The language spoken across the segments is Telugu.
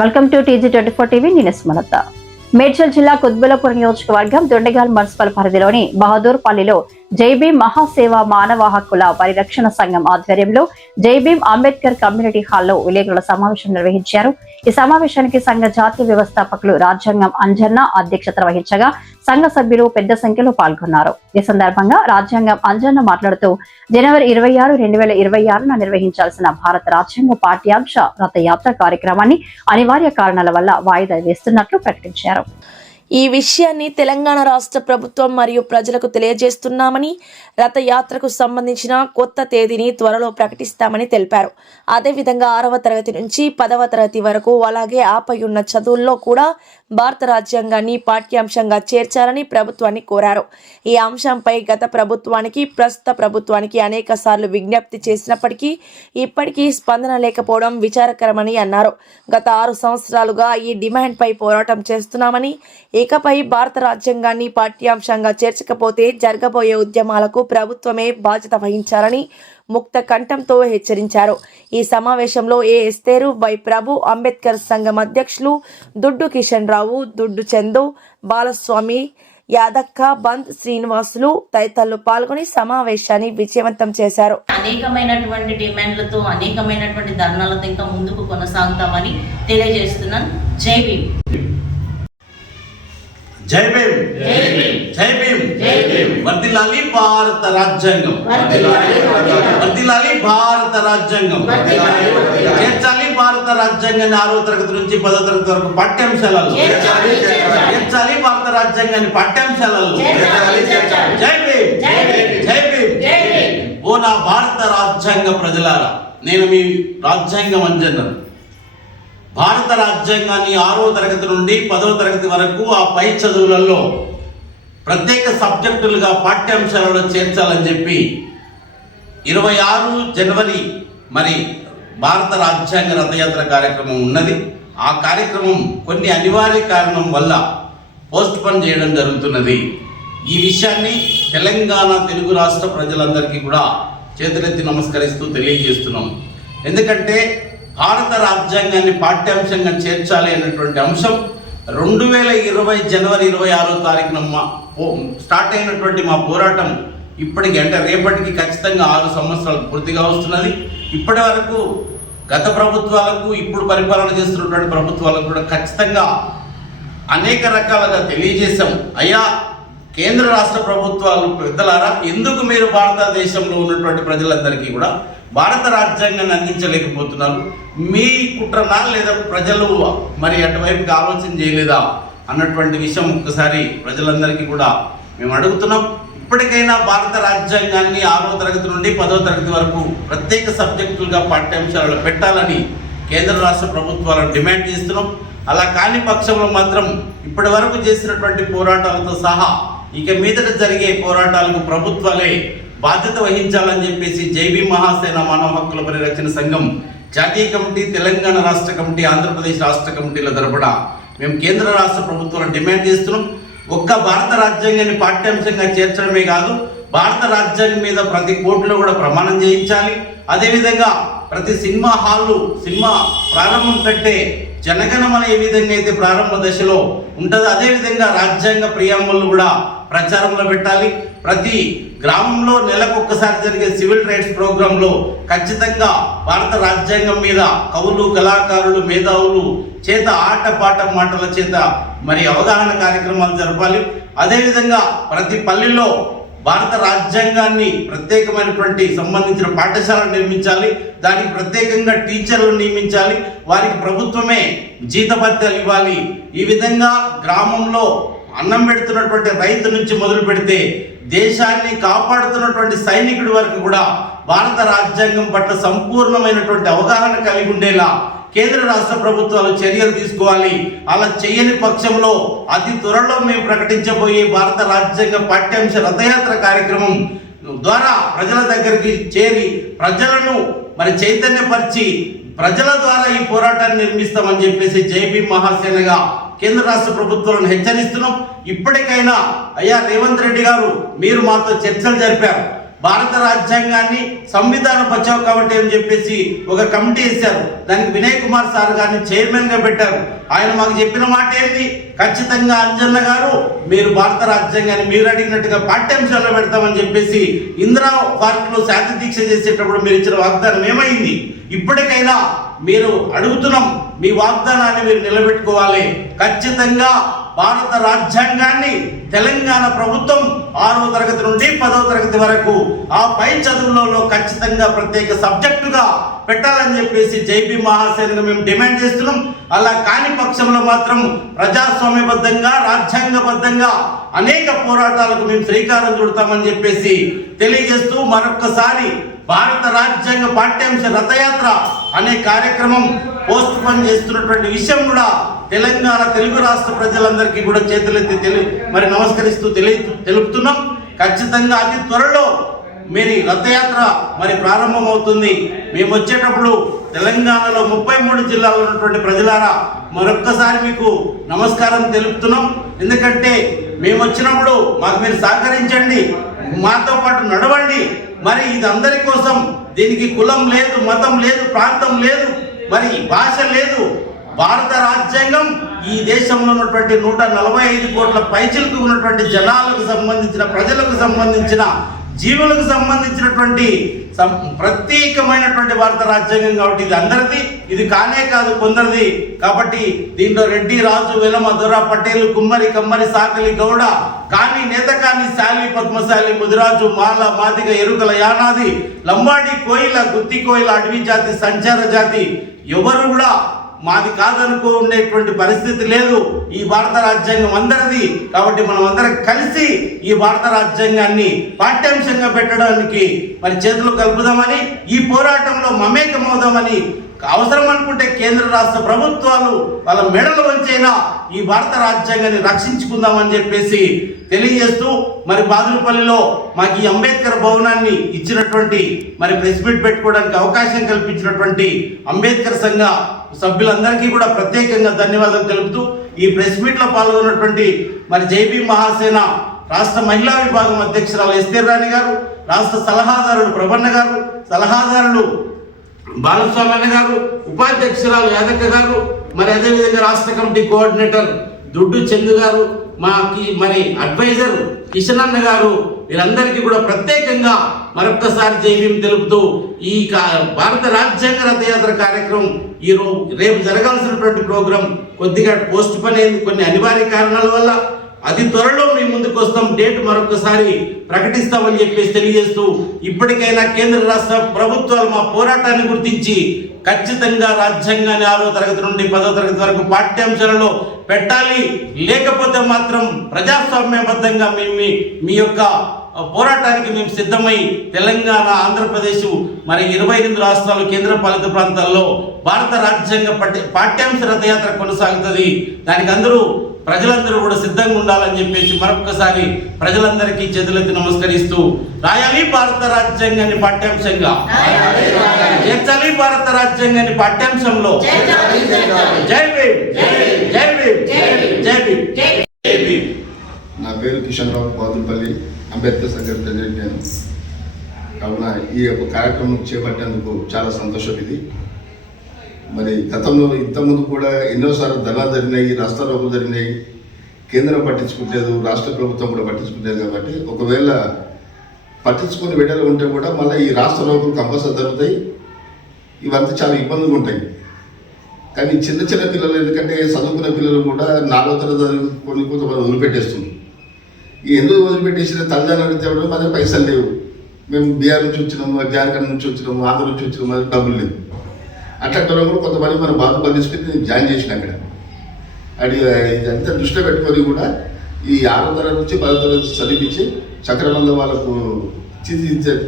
Welcome to TG24 TV. నేను సుమలత. మేడ్చల్ జిల్లా కుత్బుల్లాపూర్ నియోజకవర్గం దొండగాల్ మున్సిపల్ పరిధిలోని బహదూర్పల్లిలో జైభీం మహాసేవ మానవ హక్కుల పరిరక్షణ సంఘం ఆధ్వర్యంలో జైభీం అంబేద్కర్ కమ్యూనిటీ హాల్లో విలేకరుల సమావేశం నిర్వహించారు. ఈ సమావేశానికి సంఘ జాతీయ వ్యవస్థాపకులు రాజ్యాంగం అంజన్న అధ్యక్షత వహించగా సంఘ సభ్యులు పెద్ద సంఖ్యలో పాల్గొన్నారు. ఈ సందర్భంగా రాజ్యాంగం అంజన్న మాట్లాడుతూ జనవరి 26, 2026 నిర్వహించాల్సిన భారత రాజ్యాంగ పాఠ్యాంశ రథయాత్ర కార్యక్రమాన్ని అనివార్య కారణాల వల్ల వాయిదా వేస్తున్నట్లు ప్రకటించారు. ఈ విషయాన్ని తెలంగాణ రాష్ట్ర ప్రభుత్వం మరియు ప్రజలకు తెలియజేస్తున్నామని, రథయాత్రకు సంబంధించిన కొత్త తేదీని త్వరలో ప్రకటిస్తామని తెలిపారు. అదేవిధంగా 6వ తరగతి నుంచి 10వ తరగతి వరకు, అలాగే ఆపై ఉన్న చదువుల్లో కూడా భారత రాజ్యాంగాన్ని పాఠ్యాంశంగా చేర్చాలని ప్రభుత్వాన్ని కోరారు. ఈ అంశంపై గత ప్రభుత్వానికి, ప్రస్తుత ప్రభుత్వానికి అనేక సార్లు విజ్ఞప్తి చేసినప్పటికీ ఇప్పటికీ స్పందన లేకపోవడం విచారకరమని అన్నారు. గత 6 సంవత్సరాలుగా ఈ డిమాండ్పై పోరాటం చేస్తున్నామని, ఇకపై భారత రాజ్యాంగాన్ని పాఠ్యాంశంగా చేర్చకపోతే జరగబోయే ఉద్యమాలకు ప్రభుత్వమే బాధ్యత వహించాలని ముక్త కంఠంతో హెచ్చరించారు. ఈ సమావేశంలో ఏ ఎస్తేరు, వై ప్రభు, అంబేద్కర్ సంఘం అధ్యక్షులు దుడ్డు కిషన్ రావు, దుడ్డు చందు, బాలస్వామి, యాదక్క, బంద్ శ్రీనివాసులు తదితరులు పాల్గొని సమావేశాన్ని విజయవంతం చేశారు. అనేకమైనటువంటి డిమాండ్లతో, అనేకమైనటువంటి ధర్నాలతో ఇంకా ముందుకు కొనసాగుతామని తెలియజేస్తున్నాను. జై భీమ్. జై భీమ్. జై భీమ్. వర్ధిల్లాలి భారత రాజ్యాంగం. వర్ధిల్లాలి భారత రాజ్యాంగం. చేర్చాలి భారత రాజ్యాంగాన్ని 6వ తరగతి నుంచి 10వ తరగతి వరకు పాఠ్యాంశాలలో. చేర్చాలి భారత రాజ్యాంగాన్ని పాఠ్యాంశాలలో. జై భీమ్. జై భీమ్. ఓ నా భారత రాజ్యాంగ ప్రజలారా, నేను మీ రాజ్యాంగం అంజన్నను. భారత రాజ్యాంగాన్ని 6వ తరగతి నుండి 10వ తరగతి వరకు ఆ పై చదువులలో ప్రత్యేక సబ్జెక్టులుగా పాఠ్యాంశాలలో చేర్చాలని చెప్పి 26 జనవరి మరి భారత రాజ్యాంగ రథయాత్ర కార్యక్రమం ఉన్నది. ఆ కార్యక్రమం కొన్ని అనివార్య కారణం వల్ల పోస్ట్ పోన్ చేయడం జరుగుతున్నది. ఈ విషయాన్ని తెలంగాణ తెలుగు రాష్ట్ర ప్రజలందరికీ కూడా చేతులెత్తి నమస్కరిస్తూ తెలియజేస్తున్నాం. ఎందుకంటే భారత రాజ్యాంగాన్ని పాఠ్యాంశంగా చేర్చాలి అన్నటువంటి అంశం 2020 జనవరి 26వ తారీఖున స్టార్ట్ అయినటువంటి మా పోరాటం ఇప్పటికి, అంటే రేపటికి ఖచ్చితంగా 6 సంవత్సరాలు పూర్తిగా వస్తున్నది. ఇప్పటి వరకు గత ప్రభుత్వాలకు, ఇప్పుడు పరిపాలన చేస్తున్నటువంటి ప్రభుత్వాలకు కూడా ఖచ్చితంగా అనేక రకాలుగా తెలియజేశాం. అయ్యా కేంద్ర రాష్ట్ర ప్రభుత్వాలు పెద్దలారా, ఎందుకు మీరు భారతదేశంలో ఉన్నటువంటి ప్రజలందరికీ కూడా భారత రాజ్యాంగాన్ని అందించలేకపోతున్నారు? మీ కుట్రనా లేదా ప్రజలు మరి అటువైపుకి ఆలోచన చేయలేదా అన్నటువంటి విషయం ఒక్కసారి ప్రజలందరికీ కూడా మేము అడుగుతున్నాం. ఇప్పటికైనా భారత రాజ్యాంగాన్ని 6వ తరగతి నుండి 10వ తరగతి వరకు ప్రత్యేక సబ్జెక్టులుగా పాఠ్యాంశాలలో పెట్టాలని కేంద్ర రాష్ట్ర ప్రభుత్వాలను డిమాండ్ చేస్తున్నాం. అలా కాని పక్షంలో మాత్రం ఇప్పటి వరకు చేసినటువంటి పోరాటాలతో సహా ఇక మీదట జరిగే పోరాటాలకు ప్రభుత్వాలే బాధ్యత వహించాలని చెప్పేసి జైభీం మహాసేన మానవ హక్కుల పరిరక్షణ సంఘం జాతీయ కమిటీ, తెలంగాణ రాష్ట్ర కమిటీ, ఆంధ్రప్రదేశ్ రాష్ట్ర కమిటీల తరపున మేము కేంద్ర రాష్ట్ర ప్రభుత్వాలను డిమాండ్ చేస్తున్నాం. ఒక్క భారత రాజ్యాంగాన్ని పాఠ్యాంశంగా చేర్చడమే కాదు, భారత రాజ్యాంగం మీద ప్రతి కోర్టులో కూడా ప్రమాణం చేయించాలి. అదేవిధంగా ప్రతి సినిమా హాలు, సినిమా ప్రారంభం కంటే జనగణమన ఏ విధంగా అయితే ప్రారంభ దశలో ఉంటుందో అదేవిధంగా రాజ్యాంగ ప్రియాంబుల్ కూడా ప్రచారంలో పెట్టాలి. ప్రతి గ్రామంలో నెలకొక్కసారి జరిగే సివిల్ రైట్స్ ప్రోగ్రాంలో ఖచ్చితంగా భారత రాజ్యాంగం మీద కవులు, కళాకారులు, మేధావులు చేత ఆటపాట మాటల చేత మరి అవగాహన కార్యక్రమాలు జరపాలి. అదేవిధంగా ప్రతి పల్లెల్లో భారత రాజ్యాంగాన్ని ప్రత్యేకమైనటువంటి సంబంధించిన పాఠశాలను నిర్మించాలి. దానికి ప్రత్యేకంగా టీచర్లను నియమించాలి. వారికి ప్రభుత్వమే జీతభత్యాలు ఇవ్వాలి. ఈ విధంగా గ్రామంలో అన్నం పెడుతున్నటువంటి రైతు నుంచి మొదలు పెడితే దేశాన్ని కాపాడుతున్నటువంటి సైనికుడి వరకు కూడా భారత రాజ్యాంగం పట్ల సంపూర్ణమైనటువంటి అవగాహన కలిగి ఉండేలా కేంద్ర రాష్ట్ర ప్రభుత్వాలు చర్యలు తీసుకోవాలి. అలా చేయని పక్షంలో అతి త్వరలో మేము ప్రకటించబోయే భారత రాజ్యాంగ పాఠ్యాంశ రథయాత్ర కార్యక్రమం ద్వారా ప్రజల దగ్గరికి చేరి ప్రజలను మరి చైతన్యపరిచి ప్రజల ద్వారా ఈ పోరాటాన్ని నిర్మిస్తామని చెప్పేసి జైభీం మహాసేనగా కేంద్ర రాష్ట్ర ప్రభుత్వాలను హెచ్చరిస్తున్నాం. ఇప్పటికైనా అయ్యా రేవంత్ రెడ్డి గారు, మీరు మాతో చర్చలు జరిపారు. భారత రాజ్యాంగాన్ని సంవిధాన బచావ్ కమిటీ అని చెప్పేసి ఒక కమిటీ వేశారు. దానికి వినయ్ కుమార్ సార్ గారిని చైర్మన్ గా పెట్టారు. ఆయన మాకు చెప్పిన మాట ఏంటి, ఖచ్చితంగా అంజన్న గారు మీరు భారత రాజ్యాంగాన్ని మీరు అడిగినట్టుగా పాఠ్యాంశాల్లో పెడతామని చెప్పేసి ఇందిరా పార్క్ లో శాంతి దీక్ష చేసేటప్పుడు మీరు ఇచ్చిన వాగ్దానం ఏమైంది? ఇప్పటికైనా మీరు అడుగుతున్నాం, మీ వాగ్దానాన్ని మీరు నిలబెట్టుకోవాలి. ఖచ్చితంగా భారత రాజ్యాంగాన్ని తెలంగాణ ప్రభుత్వం 6వ తరగతి నుండి 10వ తరగతి వరకు ఆ పై చదువులలో ఖచ్చితంగా ప్రత్యేక సబ్జెక్టుగా పెట్టాలని చెప్పేసి జైబీ మహాసేనగా మేము డిమాండ్ చేస్తున్నాం. అలా కాని పక్షంలో మాత్రం ప్రజాస్వామ్యబద్ధంగా రాజ్యాంగబద్ధంగా అనేక పోరాటాలకు మేము శ్రీకారం చుడతామని చెప్పేసి తెలియజేస్తూ మరొక్కసారి భారత రాజ్యాంగ పాఠ్యాంశ రథయాత్ర అనే కార్యక్రమం పోస్ట్ పోన్ చేస్తున్నటువంటి విషయం కూడా తెలంగాణ తెలుగు రాష్ట్ర ప్రజలందరికీ కూడా చేతులెత్తి మరి నమస్కరిస్తూ తెలుపుతున్నాం. ఖచ్చితంగా అతి త్వరలో మరి రథయాత్ర మరి ప్రారంభమవుతుంది. మేము వచ్చేటప్పుడు తెలంగాణలో 33 జిల్లాలో ఉన్నటువంటి ప్రజలారా మరొక్కసారి మీకు నమస్కారం తెలుపుతున్నాం. ఎందుకంటే మేము వచ్చినప్పుడు మాకు మీరు సహకరించండి, మాతో పాటు నడవండి. మరి ఇది అందరి కోసం, దీనికి కులం లేదు, మతం లేదు, ప్రాంతం లేదు, మరి భాష లేదు. భారత రాజ్యాంగం ఈ దేశంలో ఉన్నటువంటి 145 కోట్ల పైచిలకు ఉన్నటువంటి జనాలకు సంబంధించిన, ప్రజలకు సంబంధించిన, జీవులకు సంబంధించినటువంటి ప్రత్యేకమైనటువంటి భారత రాజ్యాంగం కాబట్టి ఇది అందరిది, ఇది కానే కాదు కొందరిది. కాబట్టి దీంట్లో రెడ్డి, రాజు, వెలమ, దొర, పటేలు, కుమ్మరి, కమ్మరి, సాకలి, గౌడ, కాని, నేతకాని, శాలి, పద్మశాలి, ముదిరాజు, మాల, మాదిగ, ఎరుకల, యానాది, లంబాడి, కోయిల, గుత్తి కోయిల, అడవి జాతి, సంచార జాతి ఎవరు కూడా మాది కాదనుకో ఉండేటువంటి పరిస్థితి లేదు. ఈ భారత రాజ్యాంగం అందరిది. కాబట్టి మనం అందరం కలిసి ఈ భారత రాజ్యాంగాన్ని పాఠ్యాంశంగా పెట్టడానికి మరి చేతులు కలుపుదామని, ఈ పోరాటంలో మమేకమవుదామని, అవసరం అనుకుంటే కేంద్ర రాష్ట్ర ప్రభుత్వాలు వాళ్ళ మెడలు వంచైనా ఈ భారత రాజ్యాంగాన్ని రక్షించుకుందామని చెప్పేసి తెలియజేస్తూ మరి బాదులపల్లిలో మాకు ఈ అంబేద్కర్ భవనాన్ని ఇచ్చినటువంటి మరి ప్రెస్ మీట్ పెట్టుకోవడానికి అవకాశం కల్పించినటువంటి అంబేద్కర్ సంఘ సభ్యులందరికీ కూడా ప్రత్యేకంగా ధన్యవాదాలు తెలుపుతూ ఈ ప్రెస్ మీట్ లో పాల్గొన్నటువంటి మరి జైబీ మహాసేన రాష్ట్ర మహిళా విభాగం అధ్యక్షురాలు ఎస్తేర్ రాణి గారు, రాష్ట్ర సలహాదారుడు ప్రభన్న గారు, సలహాదారులు బాలస్వామి గారు, ఉపాధ్యక్షురాలు యాదక్క గారు, మరి అదేవిధంగా రాష్ట్ర కమిటీ కోఆర్డినేటర్ దుడ్డు చందు గారు, మాకి మరి అడ్వైజర్ కిషన్ అన్న గారు, వీరందరికీ కూడా ప్రత్యేకంగా మరొక్కసారి జైభీం తెలుపుతూ ఈ భారత రాజ్యాంగ రథయాత్ర కార్యక్రమం రేపు జరగాల్సినటువంటి ప్రోగ్రాం కొద్దిగా పోస్ట్ పోన్ అయింది కొన్ని అనివార్య కారణాల వల్ల. అతి త్వరలో మీ ముందుకు వస్తాం, డేట్ మరొకసారి ప్రకటిస్తామని చెప్పేసి తెలియజేస్తూ ఇప్పటికైనా కేంద్ర రాష్ట్ర ప్రభుత్వాలు మా పోరాటాన్ని గుర్తించి ఖచ్చితంగా రాజ్యాంగాన్ని 6వ తరగతి నుండి 10వ తరగతి వరకు పాఠ్యాంశాలలో పెట్టాలి. లేకపోతే మాత్రం ప్రజాస్వామ్యబద్ధంగా మీ యొక్క పోరాటానికి మేము సిద్ధమై తెలంగాణ, ఆంధ్రప్రదేశ్ మరి 28 రాష్ట్రాలు, కేంద్రపాలిత ప్రాంతాల్లో భారత రాజ్యాంగ పాఠ్యాంశ రథయాత్ర కొనసాగుతుంది. దానికి ప్రజలందరూ కూడా సిద్ధంగా ఉండాలని చెప్పేసి మరొకసారి ప్రజలందరికీ చేతులెత్తి నమస్కరిస్తూ రాయాలి భారత రాజ్యాంగాన్ని పాఠ్యాంశంగా, చేర్చాలి భారత రాజ్యాంగాన్ని పాఠ్యాంశంలో. జై భీమ్, జై భీమ్, జై భీమ్, జై భీమ్. నా పేరు కిషన్ రావు, బాదులపల్లి అంబేద్కర్ సంఘ ప్రెసిడెంట్ నేను. కావున ఈ యొక్క కార్యక్రమం చేపట్టేందుకు చాలా సంతోషం. ఇది మరి గతంలో ఇంతకుముందు కూడా ఎన్నోసార్లు ధర్నాలు జరిగినాయి, రాస్తారోకులు జరిగినాయి. కేంద్రం పట్టించుకుంటలేదు, రాష్ట్ర ప్రభుత్వం కూడా పట్టించుకుంటలేదు. కాబట్టి ఒకవేళ పట్టించుకుని బిడ్డలు ఉంటే కూడా మళ్ళీ ఈ రాస్తారోకులు కంపల్సరీ జరుగుతాయి. ఇవంతా చాలా ఇబ్బందులు ఉంటాయి. కానీ చిన్న చిన్న పిల్లలు, ఎందుకంటే చదువుకునే పిల్లలు కూడా 4వ తరగతి చదువుకొని కొంతమంది వదిలిపెట్టేస్తుంది. ఈ ఎందుకు వదిలిపెట్టేసిన తల్లిదండ్రులు అడిగితే మన దగ్గర పైసలు లేవు, మేము బీహార్ నుంచి వచ్చినాము, జార్ఖండ్ నుంచి వచ్చినాము, ఆంధ్ర నుంచి వచ్చినాము, అది డబ్బులు లేదు. అట్లాంటి కూడా కొంతమంది మన బాధలు తీసుకుని నేను జాయిన్ చేసిన అక్కడ. అది ఇదంతా దృష్టిలో పెట్టుకొని కూడా ఈ 6వ తరగతి నుంచి 10వ తరగతి చదివించి చక్రబంధ వాళ్ళకు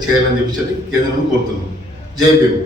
చేయాలని చెప్పి కేంద్రం కోరుతున్నాం. జై భీమ్.